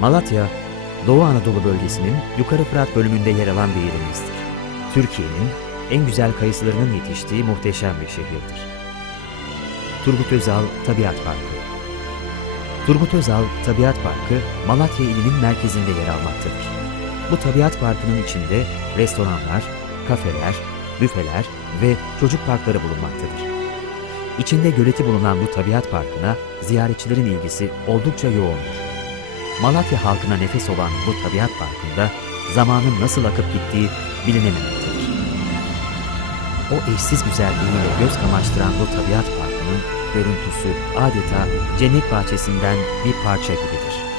Malatya, Doğu Anadolu bölgesinin Yukarı Fırat bölümünde yer alan bir ilimizdir. Türkiye'nin en güzel kayısılarının yetiştiği muhteşem bir şehirdir. Turgut Özal Tabiat Parkı Turgut Özal Tabiat Parkı, Malatya ilinin merkezinde yer almaktadır. Bu tabiat parkının içinde restoranlar, kafeler, büfeler ve çocuk parkları bulunmaktadır. İçinde göleti bulunan bu tabiat parkına ziyaretçilerin ilgisi oldukça yoğundur. Malatya halkına nefes olan bu tabiat parkında zamanın nasıl akıp gittiği bilinememektedir. O eşsiz güzelliğiyle göz kamaştıran bu tabiat parkının görüntüsü adeta cennet bahçesinden bir parça gibidir.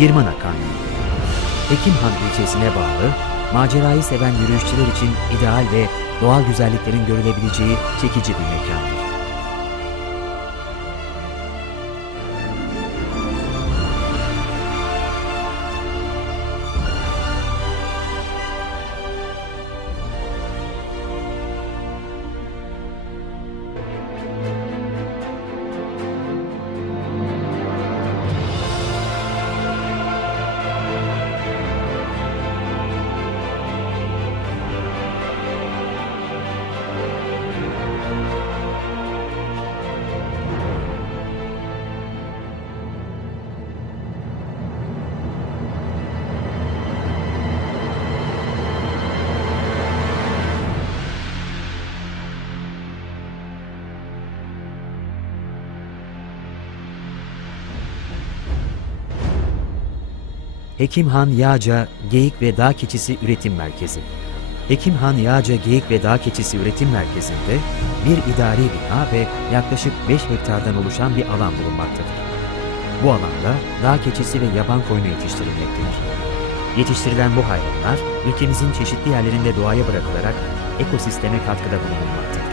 Girmana Kanyonu Hekimhan ilçesine bağlı, macerayı seven yürüyüşçüler için ideal ve doğal güzelliklerin görülebileceği çekici bir mekandır. Hekimhan Yağca Geyik ve Dağ Keçisi Üretim Merkezi Hekimhan Yağca Geyik ve Dağ Keçisi Üretim Merkezi'nde bir idari bina ve yaklaşık 5 hektardan oluşan bir alan bulunmaktadır. Bu alanda dağ keçisi ve yaban koyunu yetiştirilmektedir. Yetiştirilen bu hayvanlar ülkemizin çeşitli yerlerinde doğaya bırakılarak ekosisteme katkıda bulunulmaktadır.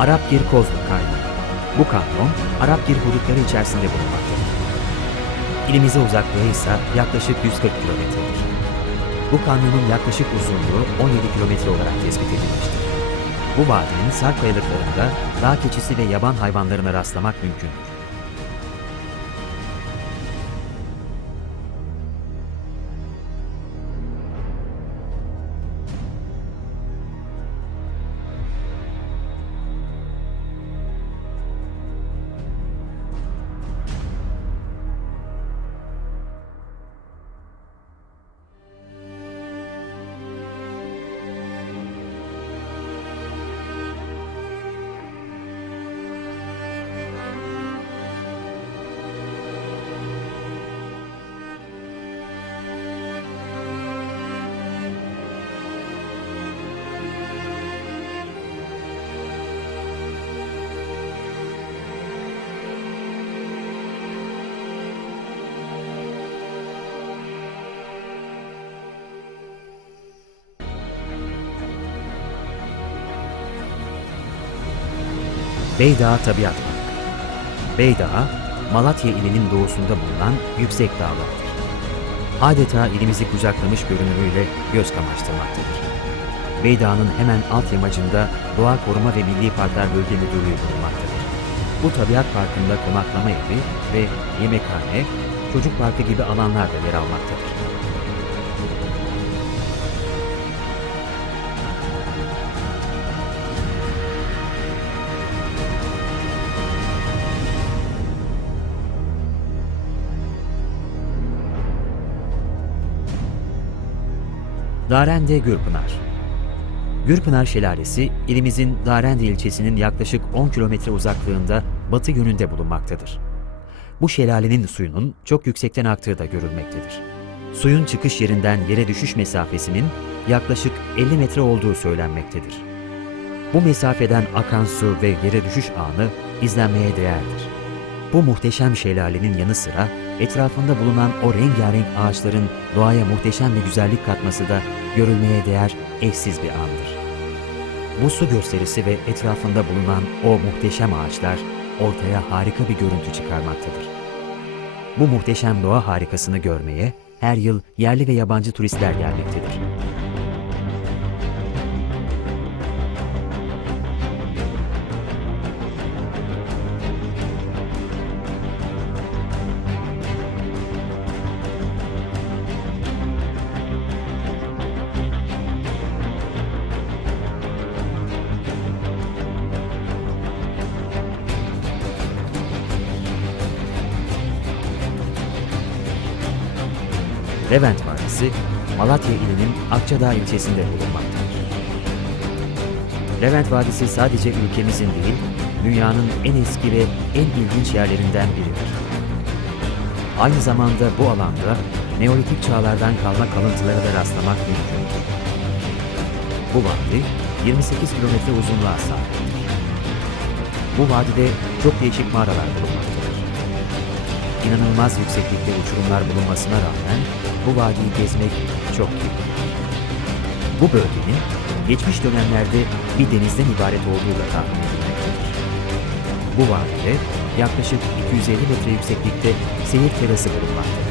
Arapgir Kozlu Kaynağı. Bu kanyon Arapgir hudutları içerisinde bulunmaktadır. İlimize uzaklığı ise yaklaşık 140 kilometredir. Bu kanyonun yaklaşık uzunluğu 17 kilometre olarak tespit edilmiştir. Bu vadinin sarp kayalıklarında dağ keçisi ve yaban hayvanlarına rastlamak mümkündür. Beydağ Tabiat Parkı Beydağ, Malatya ilinin doğusunda bulunan yüksek dağlardır. Adeta ilimizi kucaklamış görünümüyle göz kamaştırmaktadır. Beydağ'ın hemen alt yamacında Doğa Koruma ve Milli Parklar Bölge Müdürlüğü bulunmaktadır. Bu tabiat parkında konaklama evi ve yemekhane, çocuk parkı gibi alanlar da yer almaktadır. Darende Gürpınar Gürpınar Şelalesi, ilimizin Darende ilçesinin yaklaşık 10 kilometre uzaklığında batı yönünde bulunmaktadır. Bu şelalenin suyunun çok yüksekten aktığı da görülmektedir. Suyun çıkış yerinden yere düşüş mesafesinin yaklaşık 50 metre olduğu söylenmektedir. Bu mesafeden akan su ve yere düşüş anı izlenmeye değerdir. Bu muhteşem şelalenin yanı sıra etrafında bulunan o rengarenk ağaçların doğaya muhteşem bir güzellik katması da görülmeye değer eşsiz bir andır. Bu su gösterisi ve etrafında bulunan o muhteşem ağaçlar ortaya harika bir görüntü çıkarmaktadır. Bu muhteşem doğa harikasını görmeye her yıl yerli ve yabancı turistler gelmektedir. Levent Vadisi, Malatya ilinin Akçadağ ilçesinde bulunmaktadır. Levent Vadisi sadece ülkemizin değil, dünyanın en eski ve en ilginç yerlerinden biridir. Aynı zamanda bu alanda Neolitik çağlardan kalma kalıntılara da rastlamak mümkündür. Bu vadi 28 kilometre uzunluğa sahiptir. Bu vadide çok değişik mağaralar bulunmaktadır. İnanılmaz yükseklikte uçurumlar bulunmasına rağmen bu vadiyi gezmek çok keyifli. Bu bölgenin geçmiş dönemlerde bir denizden ibaret olduğu da tahmin edilmektedir. Bu vadide yaklaşık 250 metre yükseklikte seyir terası bulunmaktadır.